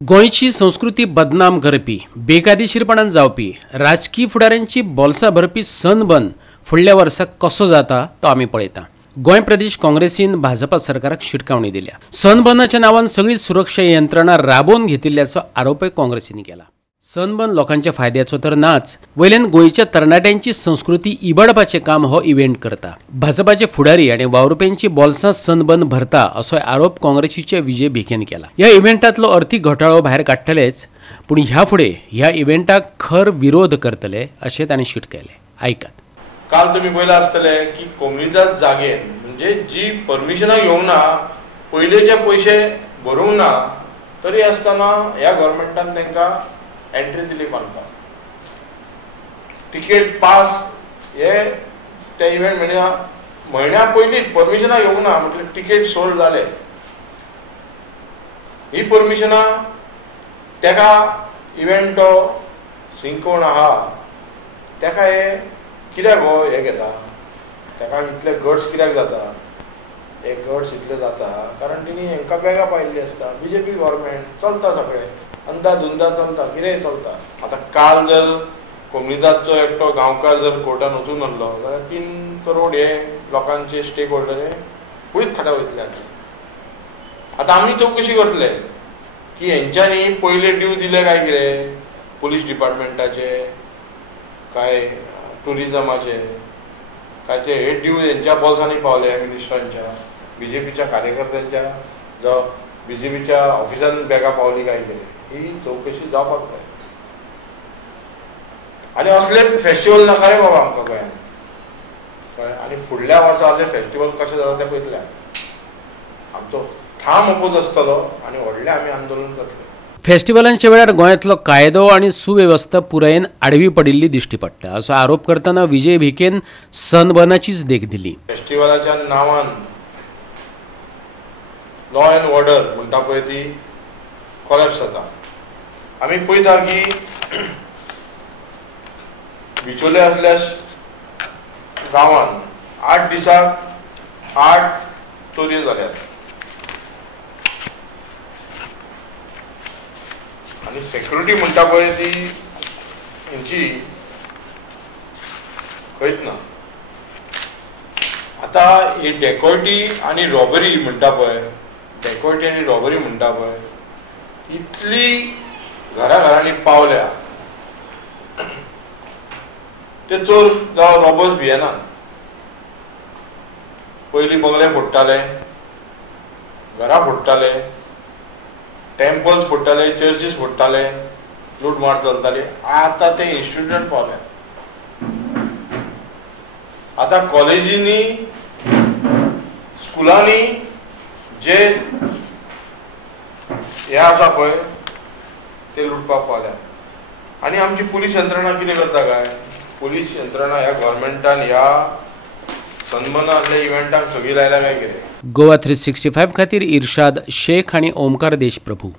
गोंयची संस्कृती बदनाम करपी बेकायदेशीरपणान जावपी राजकीय फुडाऱ्यांची बोल्सां भरपी सनबर्न फुडल्या वर्सा कसो जाता तो आमी पळयता। गोंय प्रदेश काँग्रेसीन भाजपा सरकाराक शिटकावणी दिल्या। सनबर्नाच्या नांवान सगळी सुरक्षा यंत्रणा राबोवन घेतिल्ल्याचो आरोपय काँग्रेसीन केला। सनबर्न लोकांच्या फायद्याचो तर नाच, वयल्यान गोंयच्या तरणाट्यांची संस्कृती इबाडपाचें काम हो इव्हेंट करता। भाजपाचे फुडारी आनी वावुरप्यांची बोल्सां सनबर्न भरता असो आरोप काँग्रेसीचे विजय भेकेन केला। ह्या इव्हेंटांतलो अर्थीक घोटाळो भायर काडटलेच, पूण ह्या फुडें ह्या इव्हेंटाक खर विरोध करतले अशें तांणी शिटकायले। आयकात। काल तुम्ही पळयला आसतले की कोमरीजात जागेन म्हणजे जी परमिशनां घेवंक ना, पयलेचे पयशे भरूंक ना, तरी आसतना ह्या गव्हर्मेंटान तांकां एंट्री दिली बांदपाक। टिकेट पास हे ते इव्हेंट म्हणजे म्हयन्या पयलींच परमिशनां घेवंक ना म्हटल्यार टिकेट सोल्ड जाले। ही परमिशनां तेका इव्हेंट तो सिंकोवन आहा तेका हे कित्याक हो हे घेता, तेका इतले गट्स कित्याक जाता? हे गट्स इतले जाता कारण तिणी हांकां बॅगां पायिल्ली आसता। बीजेपी गव्हर्मेंट चलता सगळें अंदाधुंदा चलता, कितेंय चलता। आतां काल जर कोमरीजातचो एकटो गांवकार जर कोर्टान वचून आसलो जाल्यार 3 करोड हे लोकांचे स्टेक होल्डर हे कुळीत खाटा वयतले। आतां आमी चवकशी करतले की हेंच्यांनी पयले ड्यू दिले काय कितें, पुलीस डिपार्टमेंटाचे काय टुरिजमाचे काय ते हे ड्यू हेंच्या बॉल्सांनी पावले मिनिस्टरांच्या, बीजेपीच्या कार्यकर्त्यांच्या जो बीजेपीच्या ऑफिसान बॅगां पावली काय कितें, ही चवकशी जावपाक जाय। आनी असले फेस्टिवल नाका रे बाबा आमकां गोंयांत कळ्ळें। आनी फुडल्या वर्सा असले फेस्टिवल कशें जाता तें पळयतले आमचो ठाम अपोज आसतलो आनी व्हडलें आमी आंदोलन करतले। फेस्टिवलांच्या वेळार गोंयांतलो कायदो आनी सुवेवस्था पुरायेन आडवी पडिल्ली दिश्टी पडटा असो आरोप करतना विजय भेकेन सनबर्नाचीच देख दिली। फेस्टिवलाच्या नांवान लॉ एंड ऑर्डर म्हणटा पळय ती कोलॅप्स जाता। आमी पळयता की बिचोले असल्या गांवांत 8 दिसाक 8 चोरयो जाल्यात आनी सेक्युरिटी म्हणटा पळय ती हेंची खंयच ना। आतां ही डेकॉयटी आनी रॉबरी म्हणटा पळय, डेकॉयटी आनी रॉबरी म्हणटा पळय, इतली घरांनी पावल्या ते चोर जावं रॉबर्स भियेनात। पयलीं बंगले फोडटाले, घरां फोडटाले, टेम्पल्स फोडटाले, चर्चीस फोडटाले, लूटमार चलताली। आतां ते इन्स्टिट्यूटान पावल्या। आतां कॉलेजींनी स्कुलांनी जे हे आसा पळय ते लुटपाक पावल्यात। आनी आमची पुलीस यंत्रणा कितें करता काय, पुलीस यंत्रणा ह्या गव्हर्मेंटान ह्या सनबर्नांतल्या इव्हेंटाक सगळी लायला काय कितें? गोवा 365 खातीर इर्शाद शेख आनी ओमकार देशप्रभू।